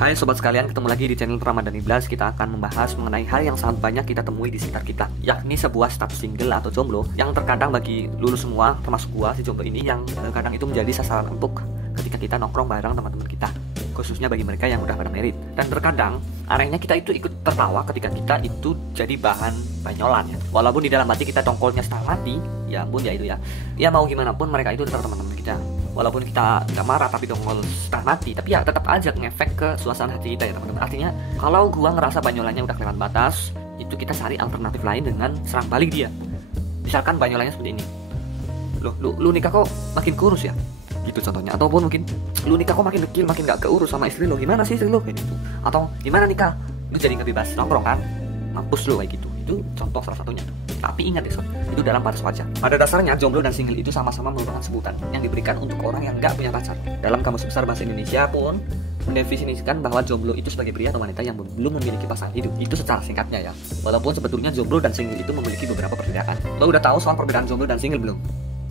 Hai sobat sekalian, ketemu lagi di channel Ramadan 12. Kita akan membahas mengenai hal yang sangat banyak kita temui di sekitar kita, yakni sebuah status single atau jomblo yang terkadang bagi lulus semua, termasuk gua si jomblo ini, yang kadang itu menjadi sasaran empuk ketika kita nongkrong bareng teman-teman kita, khususnya bagi mereka yang udah pada merit. Dan terkadang anehnya kita itu ikut tertawa ketika kita itu jadi bahan banyolan ya. Walaupun di dalam hati kita tongkolnya setengah mati, ya ampun ya itu ya. Ya mau gimana pun mereka itu tetap teman-teman kita. Walaupun kita nggak marah tapi dongkol setengah mati, tapi ya tetap aja ngefek ke suasana hati kita ya teman-teman. Artinya kalau gua ngerasa banyolannya udah kelewat batas, itu kita cari alternatif lain dengan serang balik dia. Misalkan banyolannya seperti ini, lu nikah kok makin kurus ya, gitu contohnya. Ataupun mungkin lu nikah kok makin dekil, makin gak keurus sama istri lu, gimana sih istri lu, kayak gitu. Atau gimana nikah, lu jadi nggak bebas nongkrong kan, mampus lu, kayak gitu. Itu contoh salah satunya. Tapi ingat ya sob, itu dalam batas wajar. Pada dasarnya jomblo dan single itu sama-sama merupakan sebutan yang diberikan untuk orang yang nggak punya pacar. Dalam Kamus Besar Bahasa Indonesia pun mendefinisikan bahwa jomblo itu sebagai pria atau wanita yang belum memiliki pasangan hidup. Itu secara singkatnya ya. Walaupun sebetulnya jomblo dan single itu memiliki beberapa perbedaan. Lo udah tahu soal perbedaan jomblo dan single belum?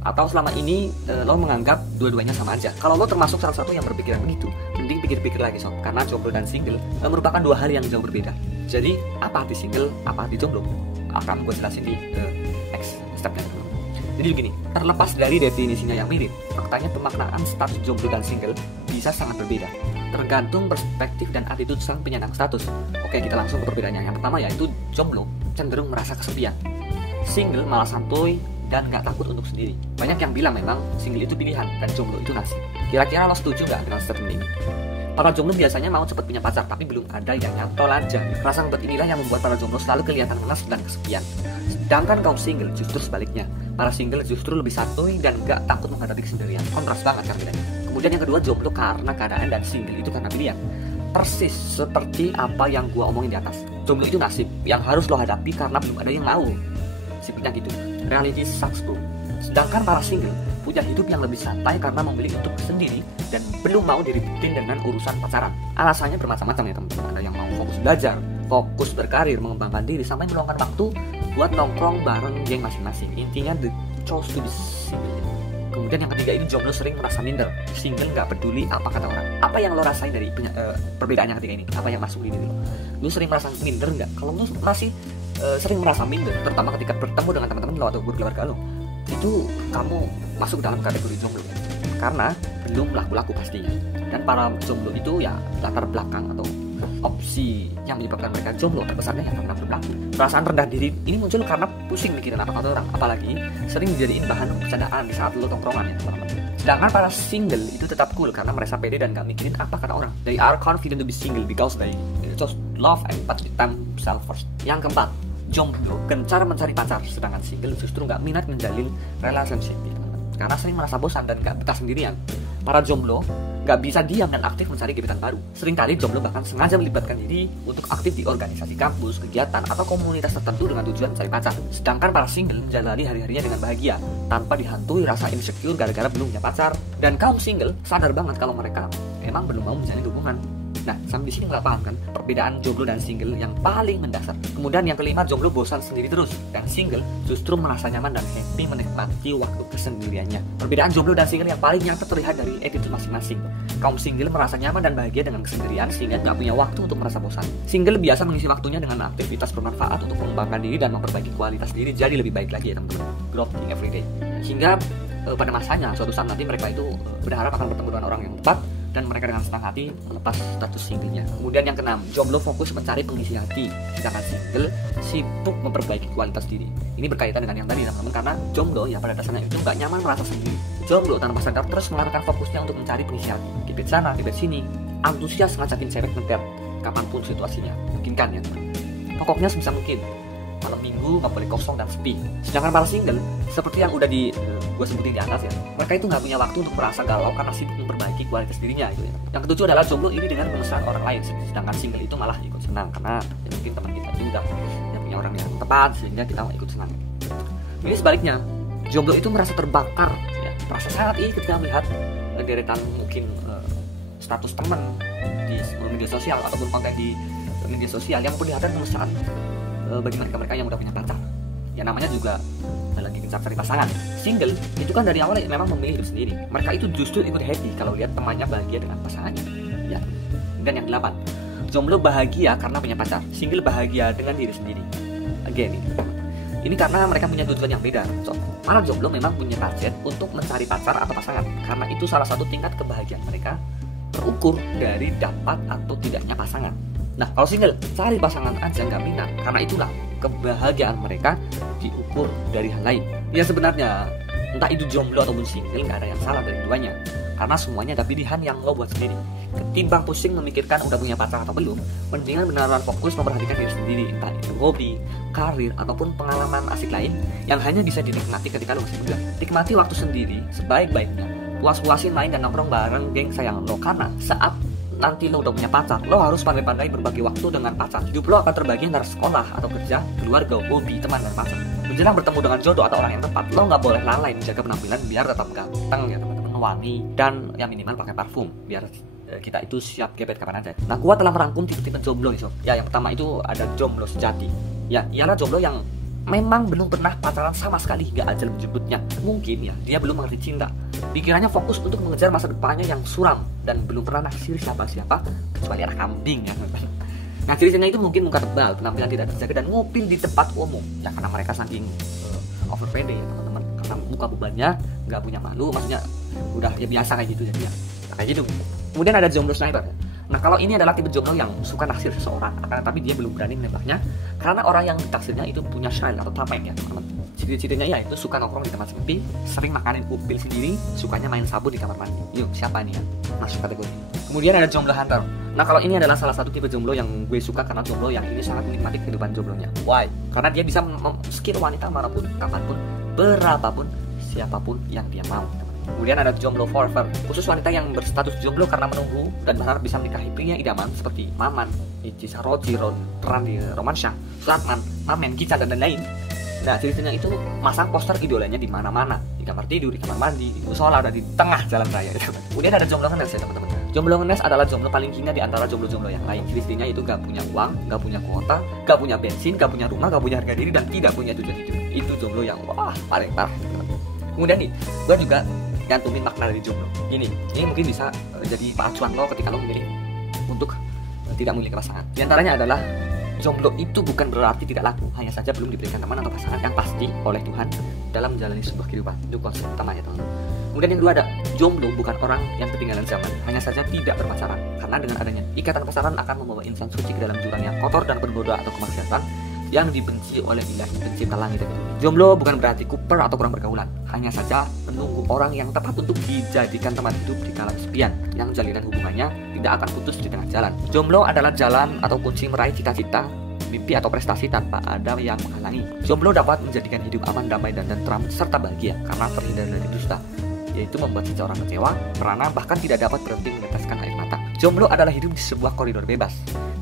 Atau selama ini lo menganggap dua-duanya sama aja? Kalau lo termasuk salah satu yang berpikiran begitu, mending pikir-pikir lagi sob, karena jomblo dan single merupakan dua hal yang jauh berbeda. Jadi apa arti single, apa arti jomblo? Akan gue jelasin di next stepnya. Jadi begini, terlepas dari definisinya yang mirip, faktanya pemaknaan status jomblo dan single bisa sangat berbeda, tergantung perspektif dan attitude sang penyandang status. Oke, kita langsung ke perbedaannya. Yang pertama yaitu jomblo cenderung merasa kesepian, single malah santuy dan nggak takut untuk sendiri. Banyak yang bilang memang single itu pilihan dan jomblo itu nasib. Kira-kira lo setuju nggak dengan statement ini? Para jomblo biasanya mau cepat punya pacar, tapi belum ada yang nyantol aja. Rasa ngebet inilah yang membuat para jomblo selalu kelihatan lemas dan kesepian. Sedangkan kaum single justru sebaliknya. Para single justru lebih santuy dan gak takut menghadapi kesendirian. Kontras banget kan bedanya. Kemudian yang kedua, jomblo karena keadaan dan single itu karena pilihan. Persis seperti apa yang gua omongin di atas. Jomblo itu nasib yang harus lo hadapi karena belum ada yang mau. Sipnya gitu. Reality sucks bro. Sedangkan para single punya hidup yang lebih santai karena memilih untuk sendiri dan belum mau diributin dengan urusan pacaran. Alasannya bermacam-macam ya teman-teman. Ada yang mau fokus belajar, fokus berkarir, mengembangkan diri, sampai meluangkan waktu buat nongkrong bareng geng masing-masing. Intinya the choice to be single. Kemudian yang ketiga, ini jomblo sering merasa minder. Single nggak peduli apa kata orang. Apa yang lo rasain dari perbedaan yang ketiga ini? Apa yang masuk di ini lo? Lo sering merasa minder nggak? Kalau lo masih sering merasa minder, terutama ketika bertemu dengan teman-teman lo atau keluarga lo, itu kamu masuk dalam kategori jomblo ya. Karena belum laku-laku pastinya. Dan para jomblo itu ya latar belakang atau opsi yang menyebabkan mereka jomblo terbesarnya yang karena berlaku. Perasaan rendah diri ini muncul karena pusing mikirin apa kata orang, apalagi sering dijadiin bahan bercandaan di saat lo tongkrongan ya teman-teman. Sedangkan para single itu tetap cool karena merasa pede dan gak mikirin apa kata orang. They are confident to be single because they just love and put themselves first. Yang keempat, jomblo gencar mencari pacar, sedangkan single justru gak minat menjalin relationship karena sering merasa bosan dan gak betah sendirian. Para jomblo gak bisa diam dan aktif mencari gebetan baru. Seringkali jomblo bahkan sengaja melibatkan diri untuk aktif di organisasi kampus, kegiatan, atau komunitas tertentu dengan tujuan mencari pacar. Sedangkan para single menjalani hari-harinya dengan bahagia tanpa dihantui rasa insecure gara-gara belum punya pacar. Dan kaum single sadar banget kalau mereka emang belum mau menjalin hubungan. Nah, sampai di sini nggak paham kan perbedaan jomblo dan single yang paling mendasar. Kemudian yang kelima, jomblo bosan sendiri terus, dan single justru merasa nyaman dan happy menikmati waktu kesendiriannya. Perbedaan jomblo dan single yang paling nyata terlihat dari attitude masing-masing. Kaum single merasa nyaman dan bahagia dengan kesendirian sehingga nggak punya waktu untuk merasa bosan. Single biasa mengisi waktunya dengan aktivitas bermanfaat untuk mengembangkan diri dan memperbaiki kualitas diri jadi lebih baik lagi ya teman-teman. Growing every day. Hingga pada masanya suatu saat nanti mereka itu berharap akan bertemu dengan orang yang tepat dan mereka dengan senang hati melepas status singlenya. Kemudian yang keenam, jomblo fokus mencari pengisi hati, sedangkan single sibuk memperbaiki kualitas diri. Ini berkaitan dengan yang tadi teman-teman, karena jomblo ya pada dasarnya itu nggak nyaman merasa sendiri. Jomblo tanpa sadar terus mengarahkan fokusnya untuk mencari pengisi hati, kibet sana, kibet sini, antusias ngajakin cewek ngedate kapanpun situasinya memungkinkan ya teman. Pokoknya sebisa mungkin malam minggu nggak boleh kosong dan sepi. Sedangkan para single seperti yang udah gue sebutin di atas ya, mereka itu nggak punya waktu untuk merasa galau karena sibuk memperbaiki kualitas dirinya gitu ya. Yang ketujuh adalah jomblo ini dengan mengesahkan orang lain, sedangkan single itu malah ikut senang karena ya mungkin teman kita juga yang punya orang yang tepat sehingga kita ikut senang. Ini sebaliknya, jomblo itu merasa terbakar ya, merasa sangat iri ketika melihat deretan mungkin status teman di media sosial ataupun konten di media sosial yang memperlihatkan pengesahan bagi mereka-mereka yang udah punya pacar. Ya namanya juga lagi gencar cari pasangan. Single itu kan dari awal memang memilih hidup sendiri. Mereka itu justru ikut happy kalau lihat temannya bahagia dengan pasangannya. Ya. Kemudian yang 8, jomblo bahagia karena punya pacar, single bahagia dengan diri sendiri. Again ini karena mereka punya tujuan yang beda. So, para jomblo memang punya target untuk mencari pacar atau pasangan, karena itu salah satu tingkat kebahagiaan mereka terukur dari dapat atau tidaknya pasangan. Nah, kalau single, cari pasangan aja nggak minat, karena itulah kebahagiaan mereka diukur dari hal lain. Ya sebenarnya entah itu jomblo ataupun single, nggak ada yang salah dari keduanya, karena semuanya ada pilihan yang lo buat sendiri. Ketimbang pusing memikirkan udah punya pacar atau belum, mendingan beneran fokus memperhatikan diri sendiri, entah itu hobi, karir, ataupun pengalaman asik lain yang hanya bisa dinikmati ketika lo masih muda. Nikmati waktu sendiri sebaik-baiknya, puas-puasin main dan nongkrong bareng geng sayang lo, karena saat nanti lo udah punya pacar, lo harus pandai-pandai berbagi waktu dengan pacar. Hidup lo akan terbagi antara sekolah atau kerja, keluarga, hobi, teman, dan pacar. Menjelang bertemu dengan jodoh atau orang yang tepat, lo nggak boleh lalai menjaga penampilan biar tetap ganteng ya teman-teman, wangi, dan ya minimal pakai parfum biar kita itu siap gebet kapan aja. Nah, gua telah merangkum tipe-tipe jomblo nih sob. Ya, yang pertama itu ada jomblo sejati. Ya, ialah jomblo yang memang belum pernah pacaran sama sekali, gak ajal menjemputnya. Mungkin ya, dia belum mengerti cinta. Pikirannya fokus untuk mengejar masa depannya yang suram dan belum pernah naksir siapa-siapa kecuali anak kambing ya. Nah, ciri-cirinya itu mungkin muka tebal, penampilan tidak terjaga, dan ngupil di tempat umum. Ya, karena mereka saking over pede ya teman-teman. Karena muka bebannya nggak punya malu, maksudnya udah ya biasa kayak gitu jadi ya. Kayak gitu. Kemudian ada jomblo sniper. Nah, kalau ini adalah tipe jomblo yang suka naksir seseorang, tapi dia belum berani menembaknya karena orang yang ditaksirnya itu punya style atau tameng ya teman-teman. Ciri-cirinya ya itu suka nongkrong di tempat sepi, sering makanin upil sendiri, sukanya main sabun di kamar mandi. Yuk, siapa nih ya masuk kategori ini? Kemudian ada jomblo hunter. Nah, kalau ini adalah salah satu tipe jomblo yang gue suka, karena jomblo yang ini sangat menikmati kehidupan jomblonya. Why? Karena dia bisa skill wanita manapun, kapanpun, berapapun, siapapun yang dia mau. Kemudian ada jomblo forever, khusus wanita yang berstatus jomblo karena menunggu dan berharap bisa menikahi pria idaman seperti Maman, Ichi Saroji, Randy Romansyah, Suratman, Mamen, Gica, dan lain-lain. Nah, ceritanya itu masang poster idolanya di mana-mana, di kamar tidur, di kamar mandi, di musola, dan di tengah jalan raya. Kemudian ada jomblo ngenes ya teman-teman. Jomblo ngenes adalah jomblo paling hina di antara jomblo-jomblo yang lain. Ciri-cirinya itu gak punya uang, gak punya kuota, gak punya bensin, gak punya rumah, gak punya harga diri, dan tidak punya tujuan hidup. Itu jomblo yang wah paling parah. Kemudian nih, gue juga gantumin makna dari jomblo. Ini mungkin bisa jadi pacuan lo ketika lo memilih untuk tidak memiliki pasangan. Di antaranya adalah jomblo itu bukan berarti tidak laku, hanya saja belum diberikan teman atau pasangan yang pasti oleh Tuhan dalam menjalani sebuah kehidupan. Itu konsep utama ya teman-teman. Kemudian yang kedua ada jomblo bukan orang yang ketinggalan zaman, hanya saja tidak berpacaran. Karena dengan adanya ikatan pacaran akan membawa insan suci ke dalam jurang yang kotor dan bergoda atau kemaksiatan yang dibenci oleh Ilahi pencipta langit dan bumi. Jomblo bukan berarti kuper atau kurang pergaulan, hanya saja menunggu orang yang tepat untuk dijadikan teman hidup di kala kesepian, yang jalinan hubungannya tidak akan putus di tengah jalan. Jomblo adalah jalan atau kunci meraih cita-cita, mimpi atau prestasi tanpa ada yang menghalangi. Jomblo dapat menjadikan hidup aman, damai, dan tentram serta bahagia karena terhindar dari dusta, yaitu membuat seseorang kecewa, merana, bahkan tidak dapat berhenti meneteskan air mata. Jomblo adalah hidup di sebuah koridor bebas,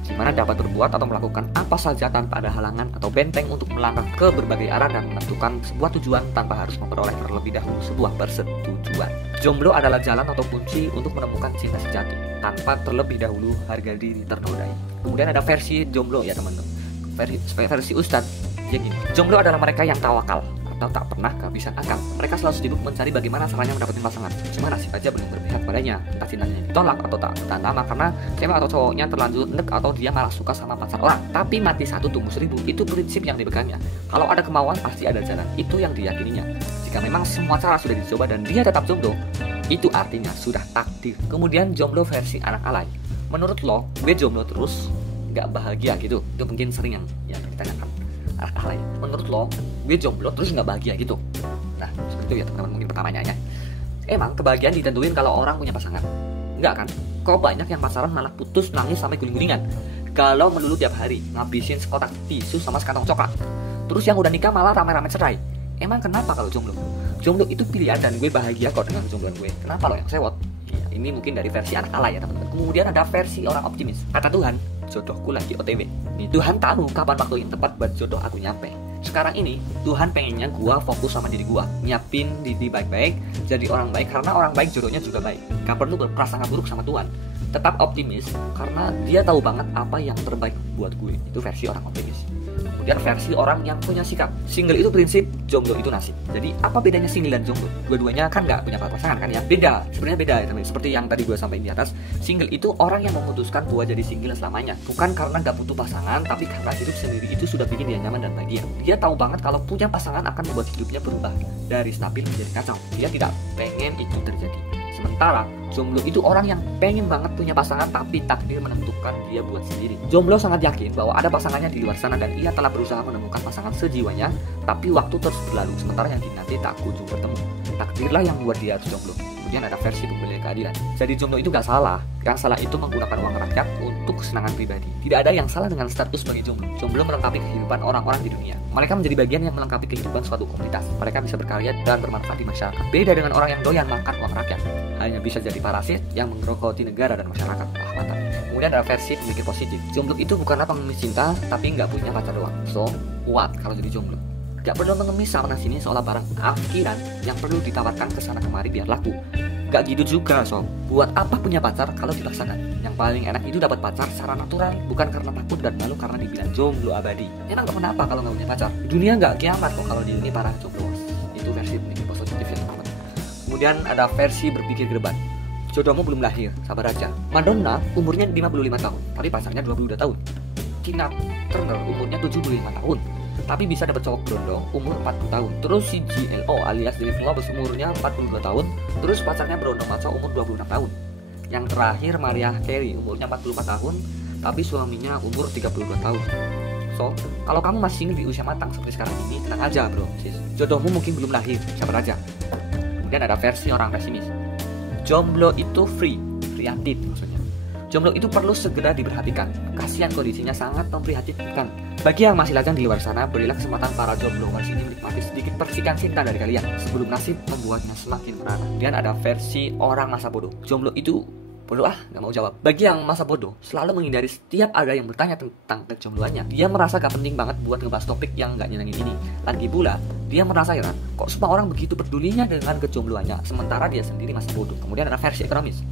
di mana dapat berbuat atau melakukan apa saja tanpa ada halangan atau benteng untuk melangkah ke berbagai arah dan menentukan sebuah tujuan tanpa harus memperoleh terlebih dahulu sebuah persetujuan. Jomblo adalah jalan atau kunci untuk menemukan cinta sejati tanpa terlebih dahulu harga diri ternodai. Kemudian ada versi jomblo ya teman-teman. Versi Ustadz yang gini. Jomblo adalah mereka yang tawakal atau tak pernah kehabisan akal. Mereka selalu sibuk mencari bagaimana caranya mendapatkan pasangan. Cuma nasib aja belum berpihak padanya. Entah cintanya ditolak atau tak tahan lama karena cewek atau cowoknya terlanjur nek atau dia malah suka sama pacar orang. Tapi mati satu tumbuh seribu, itu prinsip yang dipegangnya. Kalau ada kemauan pasti ada jalan. Itu yang diyakininya. Jika memang semua cara sudah dicoba dan dia tetap jomblo, itu artinya sudah takdir. Kemudian jomblo versi anak alay. Menurut lo, gue jomblo terus gak bahagia gitu? Itu mungkin sering yang ditanyakan anak alay. Menurut lo, gue jomblo terus gak bahagia gitu? Nah, seperti itu ya teman-teman, mungkin pertamanya ya. Emang kebahagiaan ditentuin kalau orang punya pasangan? Enggak kan? Kok banyak yang pacaran malah putus, nangis sampai guling-gulingan kalau melulu tiap hari ngabisin sekotak tisu sama sekantong coklat. Terus yang udah nikah malah rame-rame cerai. Emang kenapa kalau jomblo? Jomblo itu pilihan dan gue bahagia kok dengan kejombloan gue. Kenapa lo yang sewot? Ya, ini mungkin dari versi anak alay ya teman-teman. Kemudian ada versi orang optimis. Kata Tuhan, jodohku lagi OTW. Nih, Tuhan tahu kapan waktu yang tepat buat jodoh aku nyampe. Sekarang ini Tuhan pengennya gua fokus sama diri gua, nyiapin diri baik-baik, jadi orang baik, karena orang baik jodohnya juga baik. Gak perlu berprasangka buruk sama Tuhan. Tetap optimis karena dia tahu banget apa yang terbaik buat gue. Itu versi orang optimis. dan versi orang yang punya sikap. Single itu prinsip, jomblo itu nasib. Jadi apa bedanya single dan jomblo? Dua-duanya kan nggak punya pasangan kan ya? Beda, sebenarnya beda ya teman. Seperti yang tadi gue sampaikan di atas, single itu orang yang memutuskan buat jadi single selamanya. Bukan karena nggak butuh pasangan, tapi karena hidup sendiri itu sudah bikin dia nyaman dan bahagia. Dia tahu banget kalau punya pasangan akan membuat hidupnya berubah dari stabil menjadi kacau. Dia tidak pengen itu terjadi. Sementara jomblo itu orang yang pengen banget punya pasangan tapi takdir menentukan dia buat sendiri. Jomblo sangat yakin bahwa ada pasangannya di luar sana dan ia telah berusaha menemukan pasangan sejiwanya, tapi waktu terus berlalu sementara yang dinanti tak kunjung bertemu. Takdirlah yang membuat dia jomblo. Kemudian ada versi pembeli keadilan. Jadi jomblo itu gak salah. Yang salah itu menggunakan uang rakyat untuk kesenangan pribadi. Tidak ada yang salah dengan status sebagai jomblo. Jomblo melengkapi kehidupan orang-orang di dunia. Mereka menjadi bagian yang melengkapi kehidupan suatu komunitas. Mereka bisa berkarya dan bermanfaat di masyarakat. Beda dengan orang yang doyan makan uang rakyat. Hanya bisa jadi parasit yang menggerogoti negara dan masyarakat. Mantap. Kemudian ada versi pemikir positif. Jomblo itu bukanlah pengemis cinta, tapi nggak punya pacar doang. So, what kalau jadi jomblo? Gak perlu mengemis sana sini seolah barang akhiran yang perlu ditawarkan ke sana kemari biar laku. Gak gitu juga sob. Buat apa punya pacar kalau dipaksakan? Yang paling enak itu dapat pacar secara natural, bukan karena takut dan malu karena dibilang jomblo abadi. Emang gak kenapa kalau gak punya pacar? Di dunia gak kiamat kok kalau di ini para jomblo. Itu versi pemikir positif yang pertama. Kemudian ada versi berpikir greban. Jodohmu belum lahir, sabar aja. Madonna umurnya 55 tahun, tapi pacarnya 22 tahun. Tina Turner umurnya 75 tahun, tapi bisa dapat cowok berondong umur 40 tahun. Terus si GLO alias Jennifer Lopez umurnya 42 tahun, terus pacarnya berondong maco umur 26 tahun. Yang terakhir Mariah Carey umurnya 45 tahun, tapi suaminya umur 32 tahun. So, kalau kamu masih di usia matang seperti sekarang ini, tenang aja bro, sis. Jodohmu mungkin belum lahir, sabar aja. Kemudian ada versi orang pesimis. Jomblo itu free hati maksudnya. Jomblo itu perlu segera diperhatikan. Kasihan kondisinya sangat memprihatinkan. Bagi yang masih lajang di luar sana, berilah kesempatan para jomblo ini menikmati sedikit percikan cinta dari kalian sebelum nasib membuatnya semakin merana. Kemudian ada versi orang masa bodoh. Jomblo itu bodoh nggak mau jawab. Bagi yang masa bodoh, selalu menghindari setiap ada yang bertanya tentang kejombloannya. Dia merasa gak penting banget buat ngebahas topik yang gak nyenengin ini. Lagi pula, dia merasa heran, kok semua orang begitu pedulinya dengan kejombloannya, sementara dia sendiri masih bodoh. Kemudian ada versi ekonomis.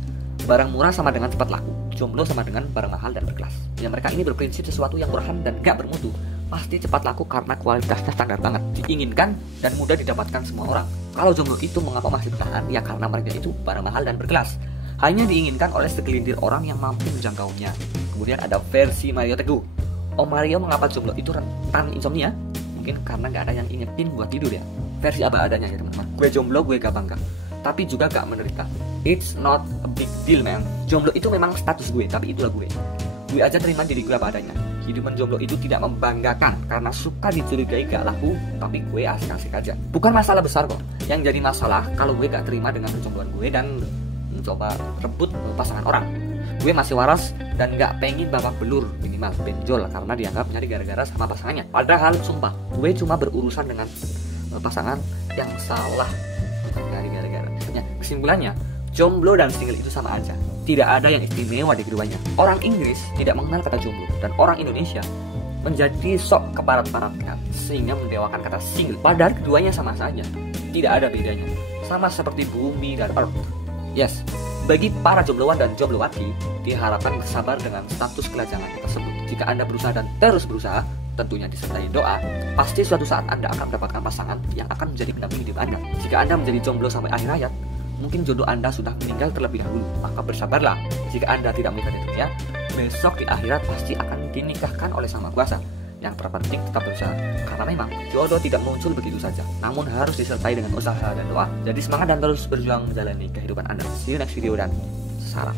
Barang murah sama dengan cepat laku, jomblo sama dengan barang mahal dan berkelas. Ya mereka ini berprinsip sesuatu yang murahan dan gak bermutu pasti cepat laku karena kualitasnya standar banget, diinginkan dan mudah didapatkan semua orang. Kalau jomblo itu mengapa masih bertahan? Ya karena mereka itu barang mahal dan berkelas, hanya diinginkan oleh segelintir orang yang mampu menjangkaunya. Kemudian ada versi Mario Teguh. Om Mario mengapa jomblo itu rentan insomnia? Mungkin karena gak ada yang ingetin buat tidur ya. Versi apa adanya ya teman-teman. Gue jomblo, gue gak bangga, tapi juga gak menderita. It's not a big deal man. Jomblo itu memang status gue, tapi itulah gue. Gue aja terima diri gue apa adanya. Hidup jomblo itu tidak membanggakan karena suka dicurigai gak laku, tapi gue asik-asik aja. Bukan masalah besar kok. Yang jadi masalah kalau gue gak terima dengan kejombloan gue dan mencoba rebut pasangan orang. Gue masih waras dan gak pengen babak belur, minimal benjol karena dianggap nyari gara-gara sama pasangannya. Padahal sumpah, gue cuma berurusan dengan pasangan yang salah, bukan nyari gara-gara. Ya, kesimpulannya, jomblo dan single itu sama aja. Tidak ada yang istimewa di keduanya. Orang Inggris tidak mengenal kata jomblo dan orang Indonesia menjadi sok keparat-paratkan sehingga mendewakan kata single. Padahal keduanya sama saja, tidak ada bedanya. Sama seperti bumi dan earth. Yes, bagi para jombloan dan jomblowati diharapkan bersabar dengan status kelajangan tersebut. Jika Anda berusaha dan terus berusaha, tentunya disertai doa, pasti suatu saat Anda akan mendapatkan pasangan yang akan menjadi pendamping hidup Anda. Jika Anda menjadi jomblo sampai akhir hayat, mungkin jodoh Anda sudah meninggal terlebih dahulu, maka bersabarlah. Jika Anda tidak menikah di dunia, besok di akhirat pasti akan dinikahkan oleh Sang Maha Kuasa. Yang terpenting tetap berusaha, karena memang jodoh tidak muncul begitu saja, namun harus disertai dengan usaha dan doa. Jadi semangat dan terus berjuang menjalani kehidupan Anda. See you next video dan salam.